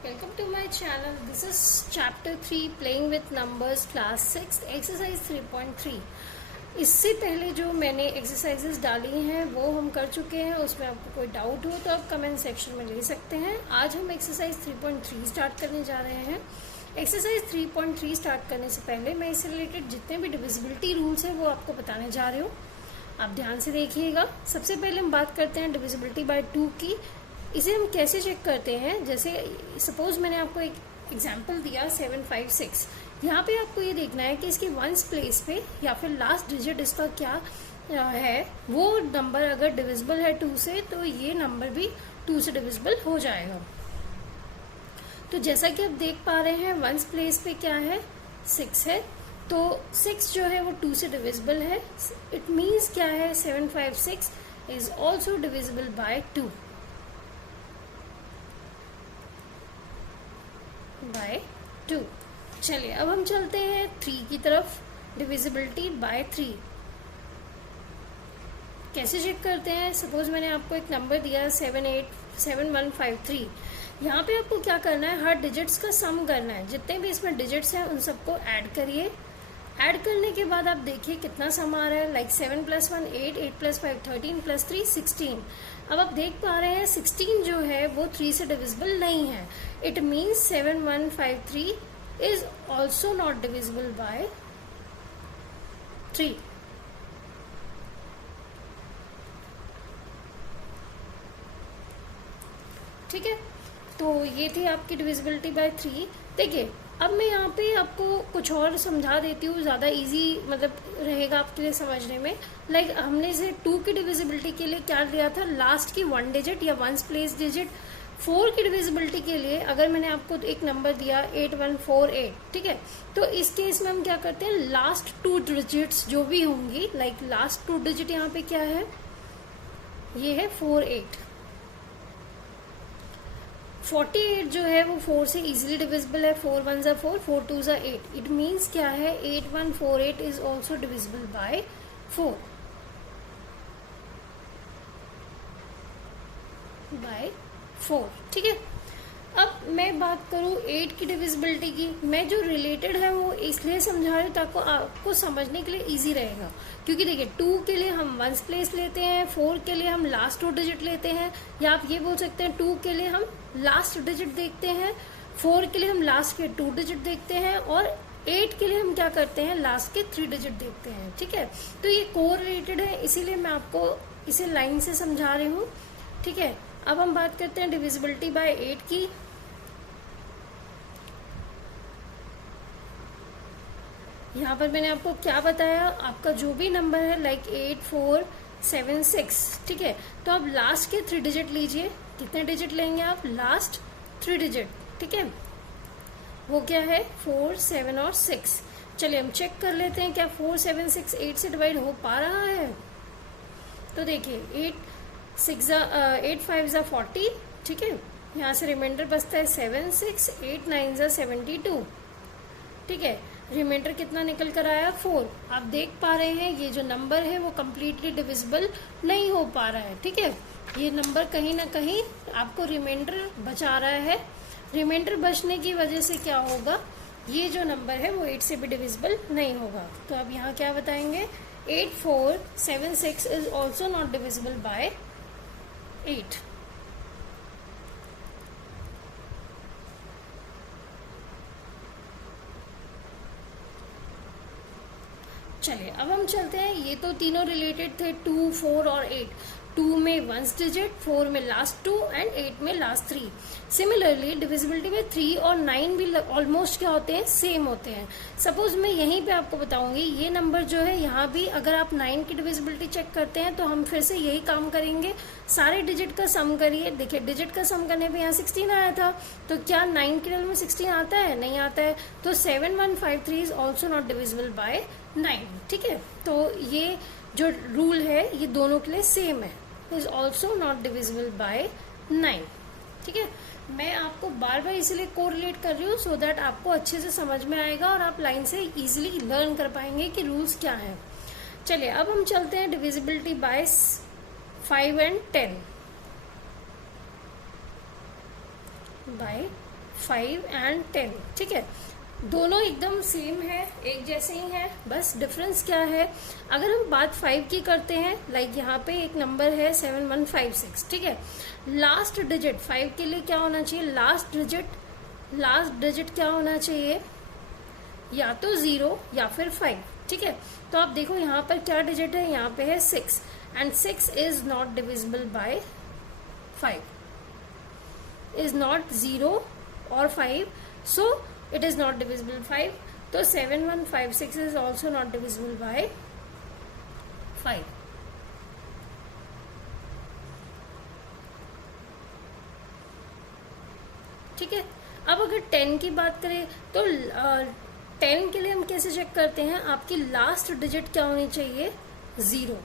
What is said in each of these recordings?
Welcome to my channel. This is chapter 3 playing with numbers class 6 exercise 3.3. इससे पहले जो मैंने एक्सरसाइजेस डाली हैं वो हम कर चुके हैं. उसमें आपको कोई डाउट हो तो आप कमेंट सेक्शन में ले सकते हैं. आज हम एक्सरसाइज 3.3 स्टार्ट करने जा रहे हैं. एक्सरसाइज 3.3 स्टार्ट करने से पहले मैं इससे रिलेटेड जितने भी डिविजिबिलिटी रूल्स हैं वो आपको बताने जा रही हूँ. आप ध्यान से देखिएगा. सबसे पहले हम बात करते हैं डिविजिबिलिटी बाय 2 की. इसे हम कैसे चेक करते हैं. जैसे सपोज मैंने आपको एक एग्जांपल दिया 756. यहाँ पे आपको ये देखना है कि इसके वंस प्लेस पे या फिर लास्ट डिजिट इसका क्या है, वो नंबर अगर डिविजिबल है 2 से तो ये नंबर भी 2 से डिविजिबल हो जाएगा. तो जैसा कि आप देख पा रहे हैं वंस प्लेस पे क्या है, 6 है. तो 6 जो है वो 2 से डिविजिबल है. इट मीन्स क्या है, 756 is also divisible by 2. By 2. चलिए अब हम चलते हैं 3 की तरफ. डिविजिबिलिटी बाय 3 कैसे चेक करते हैं. सपोज मैंने आपको एक नंबर दिया 7153. यहाँ पे आपको क्या करना है, हर डिजिट्स का सम करना है. जितने भी इसमें डिजिट्स हैं उन सबको ऐड करिए. ऐड करने के बाद आप देखिए कितना सम आ रहा है. लाइक 7 + 1 8, 8 + 5 13 + 3 16. अब आप देख पा रहे हैं 16 जो है वो 3 से डिविजिबल नहीं है. It means 7153 is also not divisible by 3. ठीक है, तो ये थी आपकी डिविजिबिलिटी बाय 3. देखिए अब मैं यहाँ पे आपको कुछ और समझा देती हूँ, ज़्यादा इजी मतलब रहेगा आपके लिए समझने में. लाइक हमने से 2 की डिविजिबिलिटी के लिए क्या लिया था, लास्ट की 1 डिजिट या वंस प्लेस डिजिट. 4 की डिविजिबिलिटी के लिए अगर मैंने आपको एक नंबर दिया 8148, ठीक है, तो इस केस में हम क्या करते हैं, लास्ट 2 डिजिट्स जो भी होंगी, लाइक लास्ट 2 डिजिट यहाँ पे क्या है, ये है 48. 48 जो है वो 4 से इजीली डिविजिबल है. 4 1 = 4, 4 2 = 8. इट मीन्स क्या है, 8148 is also divisible by 4. By 4. ठीक है. अब मैं बात करूँ 8 की डिविजिबिलिटी की. मैं जो रिलेटेड है वो इसलिए समझा रही हूँ ताकि आपको समझने के लिए इजी रहेगा. क्योंकि देखिए 2 के लिए हम वंस प्लेस लेते हैं, 4 के लिए हम लास्ट 2 डिजिट लेते हैं, या आप ये बोल सकते हैं 2 के लिए हम लास्ट डिजिट देखते हैं, 4 के लिए हम लास्ट के 2 डिजिट देखते हैं, और 8 के लिए हम क्या करते हैं, लास्ट के 3 डिजिट देखते हैं. ठीक है, तो ये कोरिलेटेड है, इसीलिए मैं आपको इसे लाइन से समझा रही हूँ. ठीक है, अब हम बात करते हैं डिविजिबिलिटी बाय 8 की. यहाँ पर मैंने आपको क्या बताया, आपका जो भी नंबर है लाइक 8476, ठीक है, तो आप लास्ट के 3 डिजिट लीजिए. कितने डिजिट लेंगे आप, लास्ट 3 डिजिट. ठीक है, वो क्या है, 4 7 और 6. चलिए हम चेक कर लेते हैं क्या 4 7 6 8 से डिवाइड हो पा रहा है. तो देखिए 8 5 = 40. ठीक है, यहाँ से रिमाइंडर बचता है 7 6, 8 9 = 72. ठीक है, रिमाइंडर कितना निकल कर आया, 4. आप देख पा रहे हैं ये जो नंबर है वो कम्प्लीटली डिविजिबल नहीं हो पा रहा है. ठीक है, ये नंबर कहीं ना कहीं आपको रिमाइंडर बचा रहा है. रिमाइंडर बचने की वजह से क्या होगा, ये जो नंबर है वो 8 से भी डिविजिबल नहीं होगा. तो अब यहाँ क्या बताएंगे, 8476 is also not divisible by 8. चलिए अब हम चलते हैं. ये तो तीनों रिलेटेड थे, 2 4 और 8. 2 में वंस डिजिट, 4 में लास्ट 2 एंड 8 में लास्ट 3. सिमिलरली डिविजिबिलिटी में 3 और 9 भी ऑलमोस्ट क्या होते हैं, सेम होते हैं. सपोज मैं यहीं पे आपको बताऊंगी, ये नंबर जो है यहाँ भी अगर आप 9 की डिविजिबिलिटी चेक करते हैं तो हम फिर से यही काम करेंगे. सारे डिजिट का सम करिए. देखिए डिजिट का सम करने पे यहाँ 16 आया था, तो क्या 9 के में 16 आता है, नहीं आता है. तो 7153 is also not divisible by 9. ठीक है, तो ये जो रूल है ये दोनों के लिए सेम है, is also not divisible by 9. ठीक है, मैं आपको बार बार इसलिए कोरिलेट कर रही हूँ सो दैट आपको अच्छे से समझ में आएगा और आप लाइन से इजीली लर्न कर पाएंगे कि रूल्स क्या हैं. चलिए अब हम चलते हैं divisibility by 5 and 10. By 5 and 10। ठीक है, दोनों एकदम सेम है, एक जैसे ही है, बस डिफरेंस क्या है, अगर हम बात 5 की करते हैं, लाइक यहाँ पे एक नंबर है 7156। ठीक है, लास्ट डिजिट 5 के लिए क्या होना चाहिए, लास्ट डिजिट क्या होना चाहिए, या तो 0 या फिर 5। ठीक है, तो आप देखो यहाँ पर क्या डिजिट है, यहाँ पे है 6 and 6 is not divisible by 5, is not 0 और 5, सो it is not divisible 5, तो 7156 is also not divisible by 5। ठीक है, अब अगर 10 की बात करें तो 10 के लिए हम कैसे चेक करते हैं, आपकी लास्ट डिजिट क्या होनी चाहिए, 0।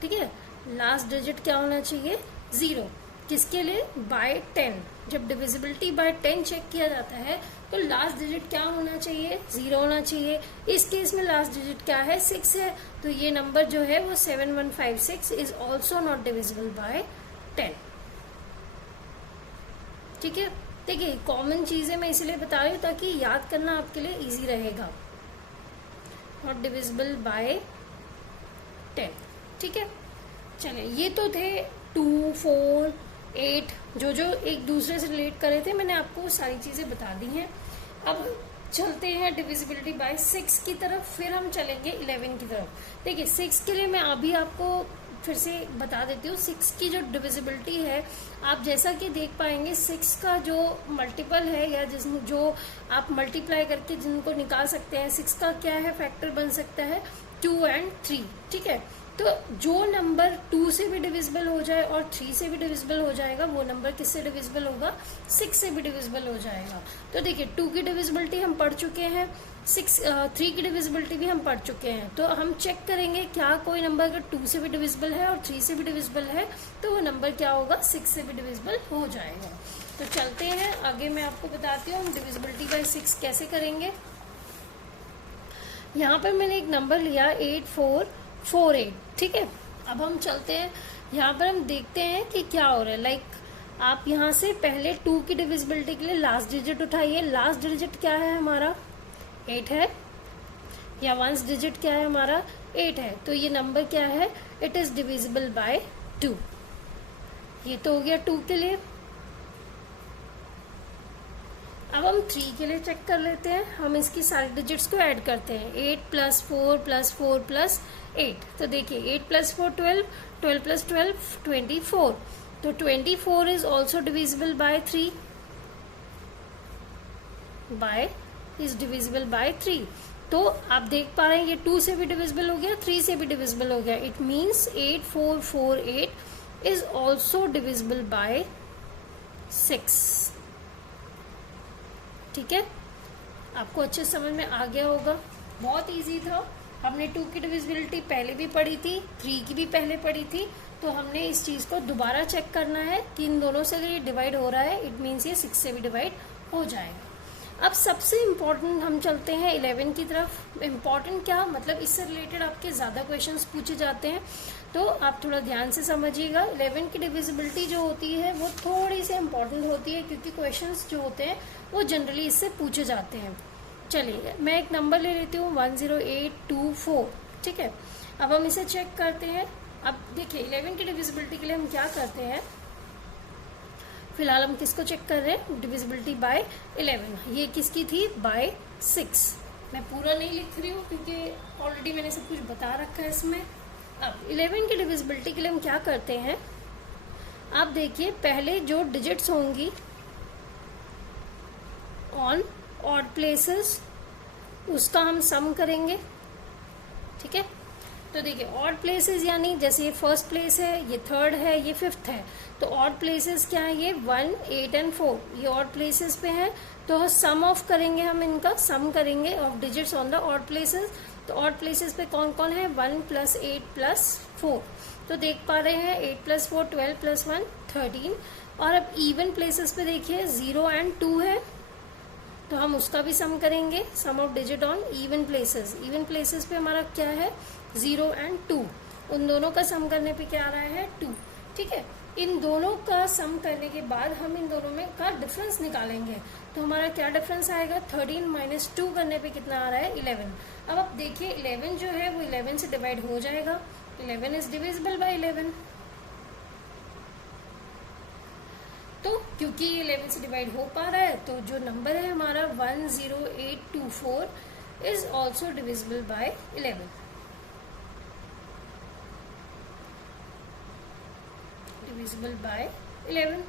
ठीक है, लास्ट डिजिट क्या होना चाहिए, 0। किसके लिए, बाय 10। जब डिविजिबिलिटी बाय 10 चेक किया जाता है तो लास्ट डिजिट क्या होना चाहिए, 0 होना चाहिए। इस केस में लास्ट डिजिट क्या है, 6 है, तो ये नंबर जो है वो 7156 is also not divisible by 10। ठीक है, देखिए कॉमन चीजें मैं इसलिए बता रही हूँ ताकि याद करना आपके लिए इजी रहेगा। Not divisible by 10। ठीक है, चलिए ये तो थे 2, 4, 8 जो एक दूसरे से रिलेट कर रहे थे, मैंने आपको सारी चीजें बता दी हैं। अब चलते हैं डिविजिबिलिटी बाय 6 की तरफ, फिर हम चलेंगे 11 की तरफ। देखिए 6 के लिए मैं अभी आपको फिर से बता देती हूँ। 6 की जो डिविजिबिलिटी है, आप जैसा कि देख पाएंगे 6 का जो मल्टीपल है या जो आप मल्टीप्लाई करके जिनको निकाल सकते हैं, 6 का क्या है फैक्टर बन सकता है, 2 and 3। ठीक है, तो जो नंबर 2 से भी डिविजिबल हो जाए और 3 से भी डिविजिबल हो जाएगा, वो नंबर किससे डिविजिबल होगा, 6 से भी डिविजिबल हो जाएगा। तो देखिए 2 की डिविजिबिलिटी हम पढ़ चुके हैं, 3 की डिविजिबिलिटी भी हम पढ़ चुके हैं। तो हम चेक करेंगे क्या कोई नंबर अगर 2 से भी डिविजिबल है और 3 से भी डिविजिबल है तो वो नंबर क्या होगा, 6 से भी डिविजिबल हो जाएगा। तो चलते हैं आगे, मैं आपको बताती हूँ हम डिविजिबिलिटी बाय 6 कैसे करेंगे। यहाँ पर मैंने एक नंबर लिया 8448। ठीक है, अब हम चलते हैं, यहाँ पर हम देखते हैं कि क्या हो रहा है। लाइक आप यहाँ से पहले 2 की डिविजिबिलिटी के लिए लास्ट डिजिट उठाइए। लास्ट डिजिट क्या है हमारा, 8 है, या वंस डिजिट क्या है हमारा, 8 है, तो ये नंबर क्या है, इट इज डिविजिबल बाय 2। ये तो हो गया 2 के लिए। अब हम 3 के लिए चेक कर लेते हैं, हम इसकी सारी डिजिट्स को ऐड करते हैं। 8 + 4 + 4 + 8, तो देखिए 8 + 4 12, 12 + 12 24, तो 24 is also divisible bye 3, is divisible by 3। तो आप देख पा रहे हैं ये 2 से भी डिविजिबल हो गया, 3 से भी डिविजिबल हो गया। It means 8448 is also divisible bye 6। ठीक है, आपको अच्छे समझ में आ गया होगा, बहुत इजी था। हमने 2 की डिविजिबिलिटी पहले भी पढ़ी थी, 3 की भी पहले पढ़ी थी, तो हमने इस चीज़ को दोबारा चेक करना है कि इन दोनों से अगर ये डिवाइड हो रहा है, इट मीन्स ये 6 से भी डिवाइड हो जाएगा। अब सबसे इम्पॉर्टेंट हम चलते हैं 11 की तरफ। इम्पॉर्टेंट क्या मतलब, इससे रिलेटेड आपके ज़्यादा क्वेश्चंस पूछे जाते हैं, तो आप थोड़ा ध्यान से समझिएगा। 11 की डिविजिबिलिटी जो होती है वो थोड़ी सी इम्पॉर्टेंट होती है, क्योंकि क्वेश्चंस जो होते हैं वो जनरली इससे पूछे जाते हैं। चलिए मैं एक नंबर ले लेती हूँ 10824। ठीक है, अब हम इसे चेक करते हैं। अब देखिए 11 की डिविजिबिलिटी के लिए हम क्या करते हैं, फिलहाल हम किसको चेक कर रहे हैं, डिविजिबिलिटी बाय 11। ये किसकी थी, बाय 6। मैं पूरा नहीं लिख रही हूँ क्योंकि ऑलरेडी मैंने सब कुछ बता रखा है इसमें। अब 11 की डिविजिबिलिटी के लिए हम क्या करते हैं, आप देखिए पहले जो डिजिट्स होंगी ऑन ऑड प्लेसेस उसका हम सम करेंगे। ठीक है, तो देखिए ऑड प्लेसेस यानी जैसे ये फर्स्ट प्लेस है, ये थर्ड है, ये फिफ्थ है, तो ऑड प्लेसेस क्या है, ये 1, 8 एंड 4, ये ऑड प्लेसेस पे है, तो सम ऑफ करेंगे, हम इनका सम करेंगे of digits on the odd places. तो ऑड प्लेसेस पे कौन कौन है, 1 + 8 + 4, तो देख पा रहे हैं 8 + 4 12 + 1 13। और अब इवन प्लेसेस पे देखिए 0 एंड 2 है, तो हम उसका भी सम करेंगे, sum of digit on even places. Even places पे हमारा क्या है, 0 एंड 2, उन दोनों का सम करने पे क्या आ रहा है, 2। ठीक है, इन दोनों का सम करने के बाद हम इन दोनों में का डिफरेंस निकालेंगे। तो हमारा क्या डिफरेंस आएगा, 13 माइनस 2 करने पे कितना आ रहा है, 11। अब आप देखिए 11 जो है वो 11 से डिवाइड हो जाएगा, 11 इज डिविजिबल बाय 11। तो क्योंकि ये 11 से डिवाइड हो पा रहा है तो जो नंबर है हमारा 10824 is also divisible bye 11। Divisible by 11।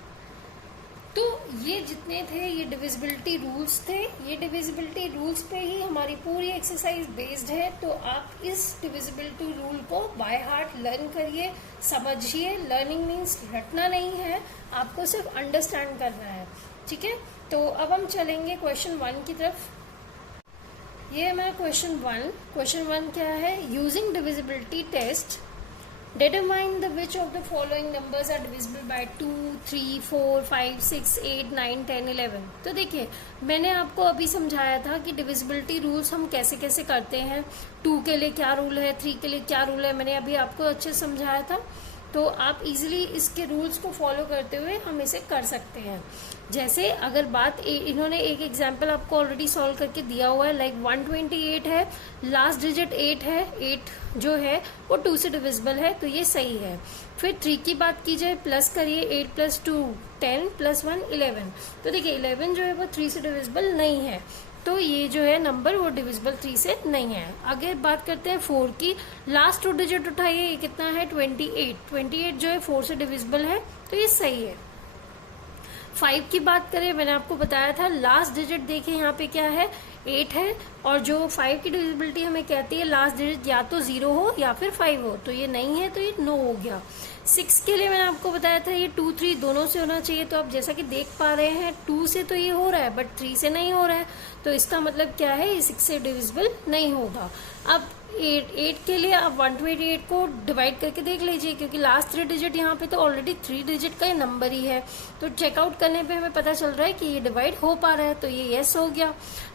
तो ये जितने थे ये डिविजिबिलिटी रूल्स थे। ये डिविजिबिलिटी रूल्स पे ही हमारी पूरी एक्सरसाइज बेस्ड है। तो आप इस डिविजिबिलिटी रूल को बाय हार्ट लर्न करिए, समझिए। लर्निंग मीन्स रटना नहीं है, आपको सिर्फ अंडरस्टैंड करना है, ठीक है। तो अब हम चलेंगे क्वेश्चन 1 की तरफ। ये है हमारा क्वेश्चन 1। क्वेश्चन 1 क्या है, using divisibility test determine the which of the following numbers are divisible by 2, 3, 4, 5, 6, 8, 9, 10, 11। तो देखिए मैंने आपको अभी समझाया था कि डिविजिबिलिटी रूल्स हम कैसे कैसे करते हैं। 2 के लिए क्या रूल है, 3 के लिए क्या रूल है, मैंने अभी आपको अच्छे से समझाया था। तो आप इजीली इसके रूल्स को फॉलो करते हुए हम इसे कर सकते हैं। जैसे अगर बात इन्होंने एक एग्जांपल आपको ऑलरेडी सॉल्व करके दिया हुआ है, लाइक 128 है, लास्ट डिजिट 8 है, 8 जो है वो 2 से डिविजिबल है, तो ये सही है। फिर 3 की बात की जाए, प्लस करिए, 8 + 2 10 + 1 11। तो देखिए 11 जो है वो 3 से डिविजिबल नहीं है, तो ये जो है नंबर वो डिविजिबल 3 से नहीं है। आगे बात करते हैं 4 की, लास्ट 2 डिजिट उठाइए, ये कितना है 28। 28 जो है 4 से डिविजिबल है, तो ये सही है। 5 की बात करें, मैंने आपको बताया था लास्ट डिजिट देखिए यहाँ पे क्या है 8 है, और जो 5 की डिविजिबिलिटी हमें कहती है लास्ट डिजिट या तो 0 हो या फिर 5 हो, तो ये नहीं है, तो ये नो हो गया। 6 के लिए मैंने आपको बताया था ये 2, 3 दोनों से होना चाहिए। तो आप जैसा कि देख पा रहे हैं 2 से तो ये हो रहा है बट 3 से नहीं हो रहा है, तो इसका मतलब क्या है, ये 6 से डिविजिबल नहीं होगा। अब 8 के लिए आप 128 को डिवाइड करके देख लीजिए, क्योंकि लास्ट 3 डिजिट यहाँ पे तो ऑलरेडी 3 डिजिट का नंबर ही है, तो चेकआउट करने पे हमें पता चल रहा है कि ये डिवाइड हो पा रहा है, तो ये यस हो गया।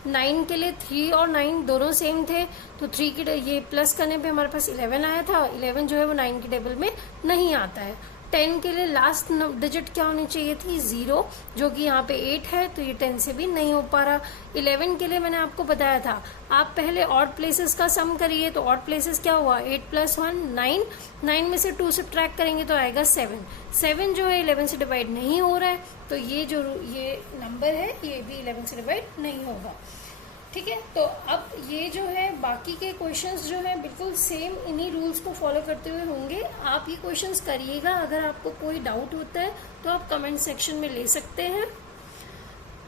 9 के लिए 3 और 9 दोनों सेम थे, तो 3 की ये प्लस करने पे हमारे पास 11 आया था। 11 जो है वो 9 की टेबल में नहीं आता है। 10 के लिए लास्ट डिजिट क्या होनी चाहिए थी, 0, जो कि यहाँ पे 8 है, तो ये 10 से भी नहीं हो पा रहा। 11 के लिए मैंने आपको बताया था आप पहले ऑड प्लेसेस का सम करिए, तो ऑड प्लेसेस क्या हुआ, 8 + 1 9, 9 में से 2 सब्ट्रैक्ट करेंगे तो आएगा 7। 7 जो है 11 से डिवाइड नहीं हो रहा है, तो ये जो ये नंबर है ये भी 11 से डिवाइड नहीं होगा, ठीक है। तो अब ये जो है बाकी के क्वेश्चंस जो है बिल्कुल सेम इन्हीं रूल्स को फॉलो करते हुए होंगे। आप ये क्वेश्चंस करिएगा, अगर आपको कोई डाउट होता है तो आप कमेंट सेक्शन में ले सकते हैं।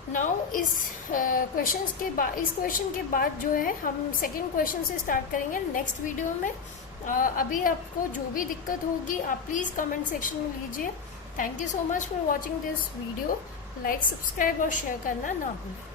नाउ इस क्वेश्चन के बाद जो है हम सेकंड क्वेश्चन से स्टार्ट करेंगे नेक्स्ट वीडियो में। अभी आपको जो भी दिक्कत होगी आप प्लीज़ कमेंट सेक्शन में लीजिए। Thank you so much for watching this video. Like, subscribe और शेयर करना ना भूलें।